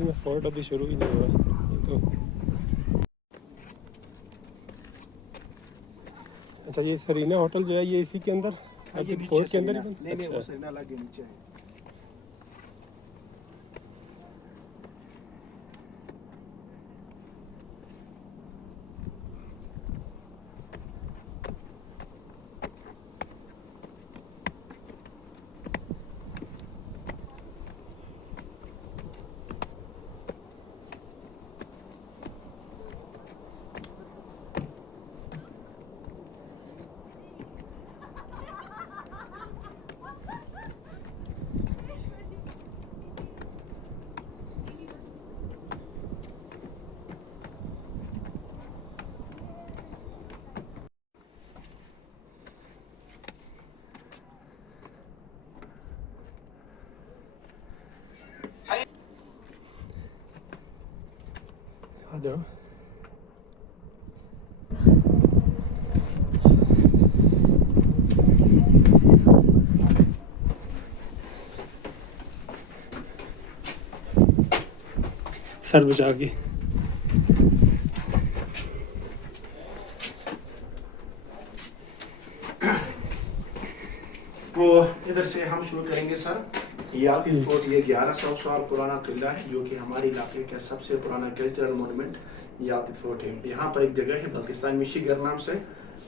असल में फोर्ट अभी शुरू ही नहीं हुआ ये तो। अच्छा ये सरीना होटल जो है ये इसी के अंदर फोर्ट के अंदर ही नहीं नहीं वो सरीना अलग नीचे है। आ जाओ। सर बचा के वो इधर से हम शुरू करेंगे सर। यातित फोर्ट ये 1100 साल पुराना किला है जो कि हमारे इलाके का सबसे पुराना कल्चरल मोन्यूमेंट यातित फोर्ट है। यहाँ पर एक जगह है बल्तिस्तान मिशीगर नाम से,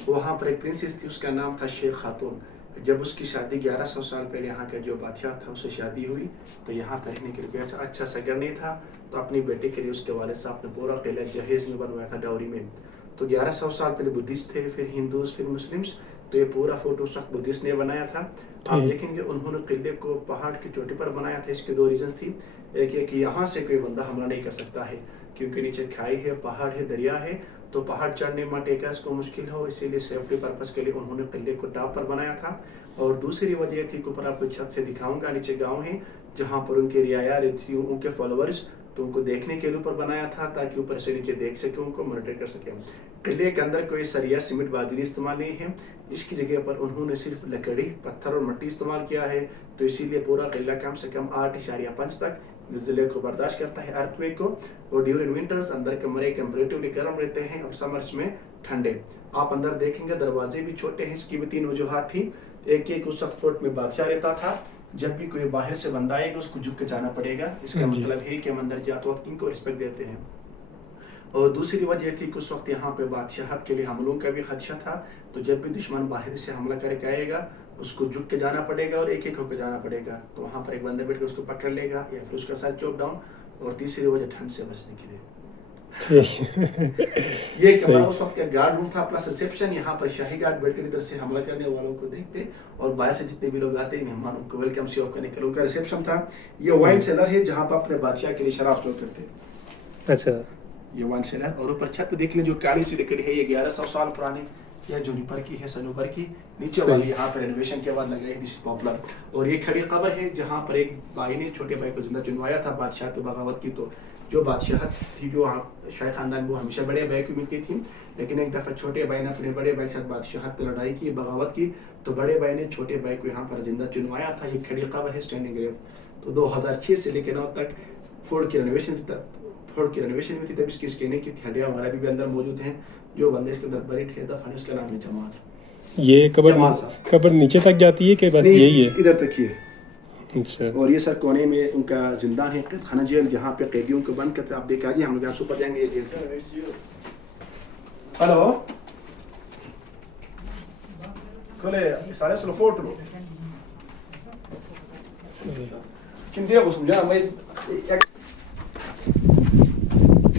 वहाँ पर एक प्रिंसेस थी, उसका नाम था शेख खातून। जब उसकी शादी 1100 साल पहले यहाँ का जो बादशाह था उससे शादी हुई तो यहाँ पर रहने के लिए अच्छा सा घर नहीं था, तो अपनी बेटे के लिए उसके वालिद साहब ने पूरा किला जहेज में बनवाया था डाउरी में। तो 1100 साल पहले बुद्धिस्ट थे, फिर हिंदूज, फिर मुस्लिम्स, तो ये पूरा फोर्ट उस वक्त बुद्धिस्ट ने बनाया था। आप देखेंगे उन्होंने किले को पहाड़ की चोटी पर बनाया था। इसके दो रीजंस थी, एक ये कि यहाँ से कोई बंदा हमला नहीं कर सकता है क्योंकि नीचे खाई है, पहाड़ है, दरिया है, तो पहाड़ चढ़ने में टेकर्स को मुश्किल हो, इसीलिए सेफ्टी पर्पस के लिए उन्होंने किले को टॉप पर बनाया था। और दूसरी वजह थी कि ऊपर आपको छत से दिखाऊंगा, नीचे गाँव है जहाँ पर उनके रियाया रहती, उनके फॉलोअर्स, तो उनको देखने के लिए ऊपर बनाया था ताकि ऊपर से नीचे देख सके, उनको मॉनिटर कर सके। किले के अंदर कोई सरिया, सीमेंट, बाजरी इस्तेमाल नहीं है, इसकी जगह पर उन्होंने सिर्फ लकड़ी, पत्थर और मिट्टी इस्तेमाल किया है। तो इसीलिए पूरा किला कम से कम 8.5 तक ज़िले को बर्दाश्त करता है, अर्थक्वेक को। और ड्यूरिंग विंटर्स अंदर कमरे कंपेरेटिवली गर्म रहते हैं और समर्स में ठंडे। आप अंदर देखेंगे दरवाजे भी छोटे हैं, इसकी भी 3 वजूहात थी। एक उस वक्त फोर्ट में बादशाह रहता था, जब भी कोई बाहर से बंदा आएगा उसको झुक के जाना पड़ेगा, इसका मतलब है कि हम अंदर जाते वक्त इनको रिस्पेक्ट देते हैं। और दूसरी वजह थी कि उस वक्त यहाँ पे बादशाहत के लिए हमलों का भी खदशा था, तो जब भी दुश्मन बाहर से हमला करके आएगा उसको झुक के जाना पड़ेगा और एक एक होकर जाना पड़ेगा, तो वहाँ पर एक बंदा बैठ कर उसको पकड़ लेगा या फिर उसका साथ चॉप डाउन। और तीसरी वजह ठंड से बचने के लिए ये हमारा उस वक्त का गार्ड रूम था प्लस रिसेप्शन। यहाँ पर शाही गार्ड बैठकर इधर से हमला करने वालों को देखते और बाहर से जितने भी लोग आते हैं मेहमानों को वेलकम सी ऑफ करने के लिए उनका रिसेप्शन था। ये वाइन सेलर है जहाँ पर अपने बादशाह के लिए शराब स्टोर करते। अच्छा ये वाइन सेलर। और ऊपर छत पे देख लें जो काली सी लकड़ी है, ये 1100 साल पुरानी, यह जूनिपर की है, सनूबर की। नीचे वाली यहाँ पर रेनोवेशन के बाद लगाई, दिस इज पॉपुलर। और ये खड़ी कब्र है जहाँ पर एक भाई ने छोटे भाई को जिंदा चुनवाया था बादशाह पे बगावत की। तो जो बादशाह थी जो शाही खानदान, वो हमेशा बड़े भाई को मिलती थी, लेकिन एक दफ़ा छोटे भाई ने अपने बड़े भाई के साथ बादशाह पे लड़ाई की, बगावत की, तो बड़े भाई ने छोटे भाई को यहाँ पर जिंदा चुनवाया था। ये खड़ी कब्र है, स्टैंडिंग ग्रेव। तो 2006 से लेकर 9 तक फोर्ट की रेनोवेशन हुई थी, तब इसकी स्कैनिंग की थी। हड्डियाँ हमारा भी अंदर मौजूद हैं, जो बंदे इसके अंदर बरीड है दफन, उसका नाम है जमाल। ये कब्र नीचे तक जाती है कि बस यही है? इधर तक ही है। अच्छा। और ये सर कोने में उनका जिंदान है, कैद खाना जेल, जहाँ पे कैदियों को बंद करते। आप देख आइए, हम लोग यहाँ सुपर जाएंगे ये जेल। हेलो खोले सारे सुनो फोटो किंतु ये कुछ मुझे मैं।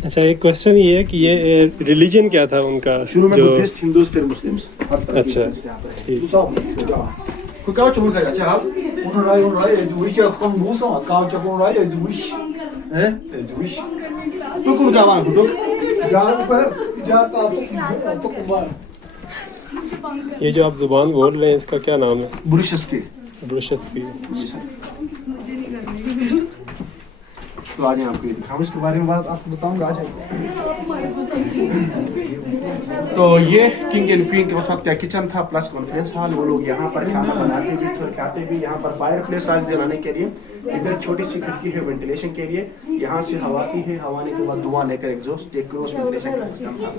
अच्छा एक क्वेश्चन ये है कि ये रिलीजन क्या था उनका? शुरू में बुद्धिस्ट, हिंदूज, फिर मुस्लिम्स। अच्छा ठीक। Ku cao chung ka cha ha. Unrai is wish ko mu so cao cha ko rai is wish. Is wish. Tu kun ka ban ku ja ka to kumar. ये जो आप जुबान बोल रहे हैं इसका क्या नाम है? ब्रुशस्की। ब्रुशस्की। मुझे नहीं करने की जरूरत। तो आज आपको ये दिखाऊं, इसके बारे में बात आपको बताऊंगा आज। तो ये किंग एंड क्वीन के उस वक्त का किचन था प्लस कॉन्फ्रेंस हॉल। वो लोग यहाँ पर खाना बनाते भी थे और खाते भी। यहाँ पर फायर प्लेस आग जलाने के लिए इधर छोटी सी खिड़की है वेंटिलेशन के लिए। यहाँ से हवा आती है, हवा आने के बाद धुआं लेकर एग्जॉस्ट एक क्रॉस वेंटिलेशन का सिस्टम था।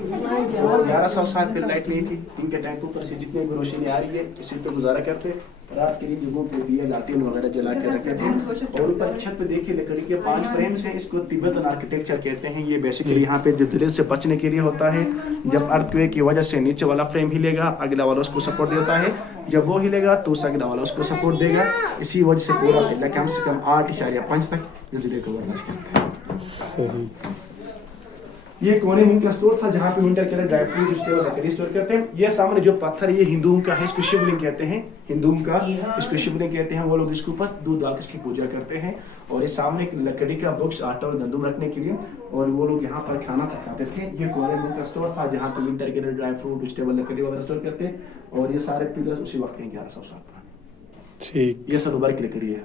तो 1107 पे लाइट नहीं थी। दिन के टाइम पर से जितनी भी रोशनी आ रही है इसी पे गुजारा करते। रात के लिए जगहों पे दिए लालटेन वगैरह जला के रखते थे। और ऊपर छत पे देखिए लकड़ी के 5 फ्रेम्स हैं। इसको तिब्बतन आर्किटेक्चर कहते हैं। ये बेसिकली यहाँ पे जलजले से बचने के लिए होता है। जब अर्थक्वेक की वजह से नीचे वाला फ्रेम हिलेगा, अगला वाला उसको सपोर्ट देता है। जब वो हिलेगा तो उस अगला वाला उसको सपोर्ट देगा। इसी वजह से पूरा किला कम से कम 8.5 तक जलजले को बर्दाश्त करता है। ये कोने में उनका स्टोर था जहाँ पे विंटर के लिए ड्राई फ्रूट वेजिटेबल लकड़ी स्टोर करते हैं। ये सामने जो पत्थर ये हिंदुओं का है, इसको शिवलिंग कहते हैं। हिंदुओं का इसको शिवलिंग कहते हैं। वो लोग इसके ऊपर दूध डाल इसकी पूजा करते हैं। और ये सामने एक लकड़ी का बॉक्स आटा और गंदम रखने के लिए। और वो लोग यहाँ पर खाना पकाते थे। ये कोने में उनका स्टोर था जहाँ पे विंटर के लिए ड्राई फ्रूट वेजिटेबल लकड़ी वगैरह स्टोर करते हैं। और ये सारे पिलर्स उसी वक्त के 1107 पर। ठीक। ये सनोबर की लकड़ी है।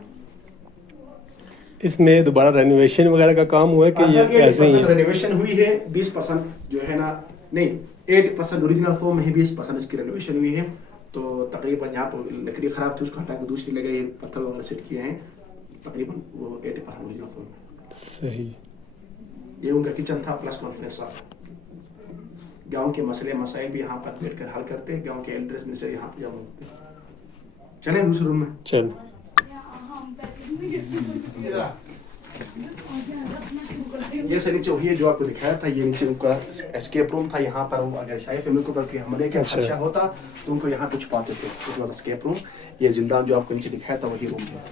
इसमें दोबारा रेनोवेशन वगैरह का काम हुआ है कि ये ऐसे ही है? रेनोवेशन हुई है 20% जो है ना, नहीं 8% ओरिजिनल फॉर्म में ही 20% इसकी रेनोवेशन हुई है। तो तकरीबन यहाँ पर लकड़ी खराब थी उसको हटा के दूसरी लगाई, पत्थर वगैरह सेट किए हैं। तकरीबन वो 80% ओरिजिनल फॉर्म में। सही। ये उनका किचन था प्लस कॉन्फ्रेंस हॉल। गाँव के मसले मसाइल भी यहाँ पर बैठ कर हल करते हैं। गाँव के एल्डर्स मिनिस्टर यहाँ पर जमा होते हैं। चलें दूसरे रूम में। चल। ये से नीचे वही है जो आपको दिखाया था। ये नीचे उनका एस्केप रूम था। यहाँ पर वो अगर शाही फैमिली को बल्कि हमले का खदशा होता तो उनको यहाँ पे छुपाते थे। तो एस्केप रूम, ये जिंदा जो आपको नीचे दिखाया था वही रूम है।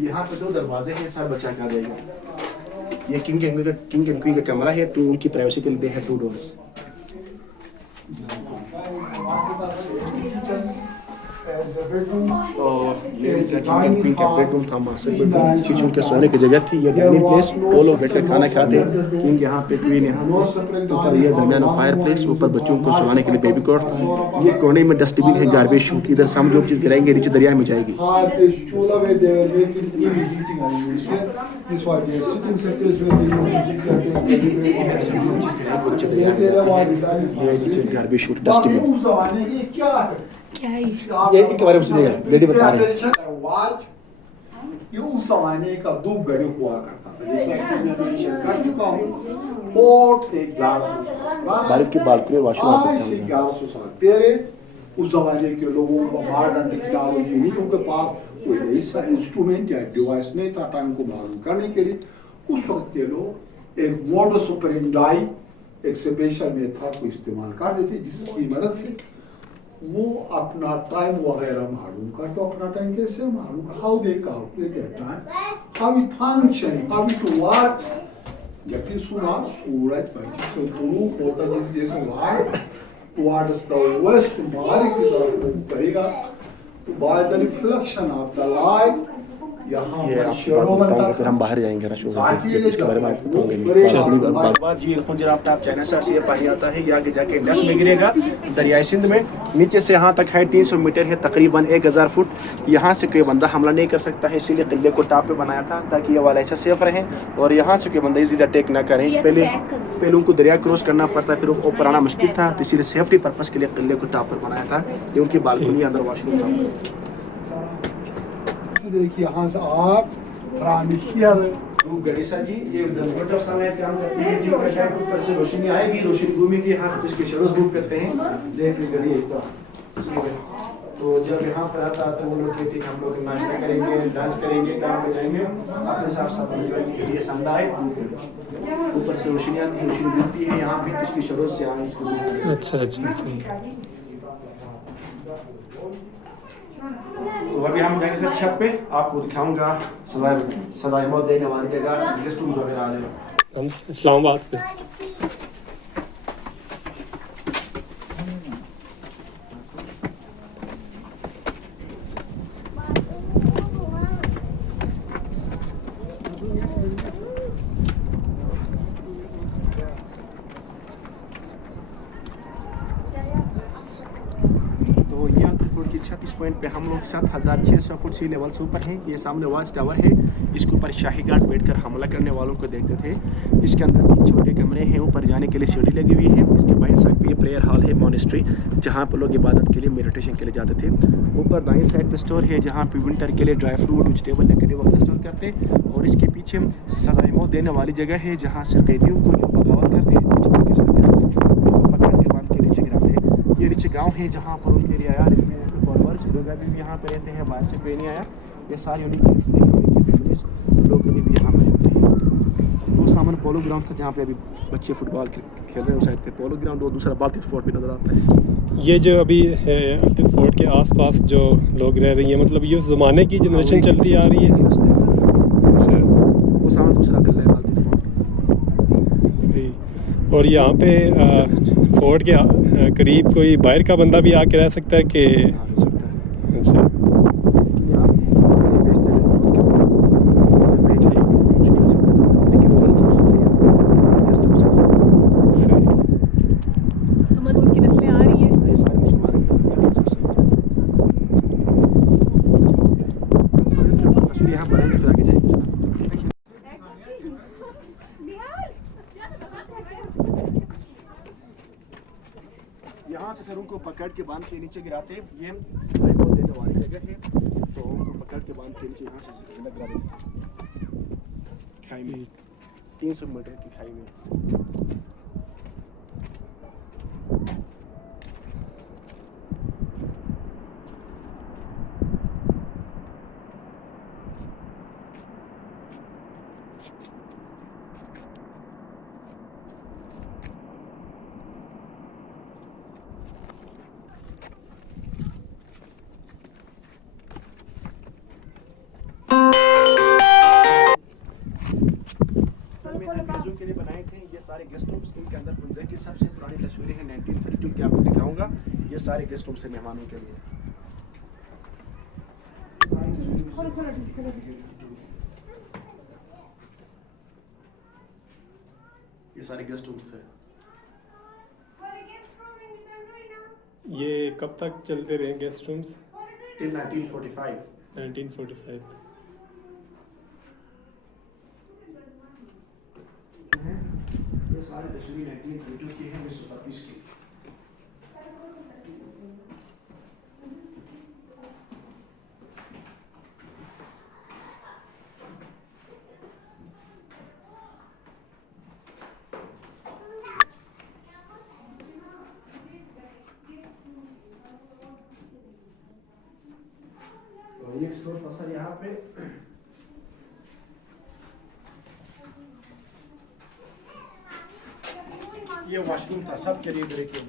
यहाँ पे 2 दरवाजे हैं, सब बचा कर देगा। ये किंग एंड क्वीन का कमरा है तो उनकी प्राइवेसी के लिए है 2 डोर्स। और ये क्वीन का बेडरूम था, मास्टर बेडरूम। किचन के सोने की जगह थी। ये डाइनिंग प्लेस, वो लोग बैठकर खाना खाते। किंग यहाँ पे, क्वीन यहाँ पे। ऊपर ये दरमियान फायर प्लेस, ऊपर बच्चों को सुलाने के लिए बेबी कॉट। ये कोने में डस्टबिन है, गार्बेज शूट। इधर से हम जो चीज़ गिराएंगे नीचे दरिया में जाएगी। गार्बेज शूट डस्टबिन क्या है ये के बारे में सुनिएगा, डैडी बता रहे हैं। ये उस जमाने का 2 गढ़ हुआ करता था। जैसा कि मैं मेंशन कर चुका हूँ, फोर्ट 1100 साल बारिक की बालकनी और वाशरूम आज से 1100 साल पहले उस जमाने के लोगों को मॉडर्न टेक्नोलॉजी नहीं, उनके पास कोई ऐसा इंस्ट्रूमेंट या डिवाइस नहीं था टाइम को मालूम करने के लिए। उस वक्त के लोग एक मोडस ऑपरेंडी, एक स्पेशल मेथड को इस्तेमाल करते थे जिसकी मदद से वो अपना टाइम वगैरह मालूम करते। अपना टाइम कैसे मालूम, how they calculate their time, how it function, how it works। जब भी सुबह सूरज पश्चिम से तुलू होता जैसे वार्ड towards the west, मगरिब की तरफ करेगा तो by the reflection of the light यहाँ पर शेडो बनता। फिर हम बाहर जाएंगे ना इसके बारे में आपको बताऊंगे। जी खुंजराब टॉप चाइना से ये पानी आता है, ये आगे जाके इंडस में गिरेगा दरियाई सिंध में। नीचे से यहाँ तक है 300 मीटर है, तकरीबन 1000 फुट। यहाँ से कोई बंदा हमला नहीं कर सकता है, इसीलिए किले को टॉप पे बनाया था ताकि ये वाला ऐसा सेफ रहे और यहाँ से कोई बंदा इजीली अटैक ना करें। पहले उनको दरिया क्रॉस करना पड़ता, फिर वो पुराना मुश्किल था, तो इसीलिए सेफ्टी पर्पज़ के लिए किले को टॉप पर बनाया था। ये उनकी बालकनी अंदर वॉशरूम था। देखिए यहाँ से आप प्रॉमिस किया है गणेशा जी, ये डॉक्टर समय काम करते हैं। जिनका शायद ऊपर से रोशनी आएगी, रोशनी घूमेगी, यहाँ पे उसके शेडोज मूव करते हैं। देखिए गड़ी इस तरह। तो जब यहाँ पर आता तो वो लोग कहते हैं हम लोग नाश्ता करेंगे, लंच करेंगे, काम पे जाएंगे, अपने साथ साथ के लिए संडा है। ऊपर से रोशनी आती है, रोशनी घूमती है यहाँ पे, उसकी शेडोज से आगे इसको मूव करेंगे। अच्छा सही। तो अभी हम जाएंगे सर छत पे, आपको दिखाऊंगा सजाए मौत देने वाली जगह, गेस्ट रूम्स वगैरह आ जाएगा। हम इस्लामाबाद से। तो ये 36 पॉइंट पे हम लोग 7600 फुट सी लेवल से ऊपर हैं। ये सामने वॉच टावर है, इसके ऊपर शाही गार्ड बैठकर हमला करने वालों को देखते थे। इसके अंदर 3 छोटे कमरे हैं, ऊपर जाने के लिए सीढ़ी लगी हुई है। इसके बाईं साइड पे ये प्रेयर हॉल है, मॉनेस्ट्री, जहाँ पर लोग इबादत के लिए मेडिटेशन के लिए जाते थे। ऊपर दाईं साइड पे स्टोर है, जहाँ पे विंटर के लिए ड्राई फ्रूट, वेजिटेबल लकड़ी वगैरह स्टोर करते। और इसके पीछे सजाए मौत देने वाली जगह है, जहाँ से कैदियों को जो बगावत करते हैं बचपन के साथ उनको पकड़ के बांध के नीचे गिराते हैं। ये नीचे गाँव है जहाँ पर उनके रियाया लोग अभी भी यहाँ पे रहते हैं, बाहर से कोई नहीं आया। ये सारी उन्हीं की नस्लें हैं, उन्हीं की फैमिलीज लोग अभी भी यहाँ पर रहते हैं। वो सामने पोलो ग्राउंड था, जहाँ पे अभी बच्चे फुटबॉल खेल रहे हैं। उस साइड पे पोलो ग्राउंड और दूसरा बाल्टिक फोर्ट भी नज़र आता है। ये जो अभी अल्तिफ फोर्ट के आसपास जो लोग रह रही हैं, मतलब ये उस ज़माने की जनरेशन चलती आ रही है। अच्छा, वो सामने दूसरा कल्ला है बाल्टिक फोर्ट। सही। और यहाँ पे फोर्ट के करीब कोई बाहर का बंदा भी आके रह सकता है कि? हाँ, हो सकता है। अच्छा, यहाँ ज़मीनें बेचते हैं बहुत कम, बेच है मुश्किल से कोई बंदा, लेकिन वो गेस्ट हाउसेस है यहाँ, गेस्ट हाउसेस। सही। तो मतलब उनकी नस्लें आ रही है। ये सारे मुसलमान हैं। यहाँ पर आएंगे, फिर आगे जाएंगे सर। यहाँ से सर उनको पकड़ के बांध के नीचे गिराते। ये सजाई मौत देने वाली जगह है, तो उनको पकड़ के बांध के नीचे यहाँ से जिंदा गिरा देते खाई में, 300 मीटर की खाई में। के लिए बनाए थे ये सारे गेस्ट रूम्स। इनके अंदर गुंजा की सबसे पुरानी तस्वीरें हैं 1932 की, आपको दिखाऊंगा। ये सारे गेस्ट रूम्स हैं मेहमानों के लिए। ये सारे गेस्ट रूम्स थे। ये कब तक चलते रहे गेस्ट रूम्स? टिल 1945। 1945। ये सारी तस्वीरें 1932 की हैं, 1932 की। और ये एक्सप्लोर फसल यहाँ पे ये वॉशरूम था सबके लिए, देखिए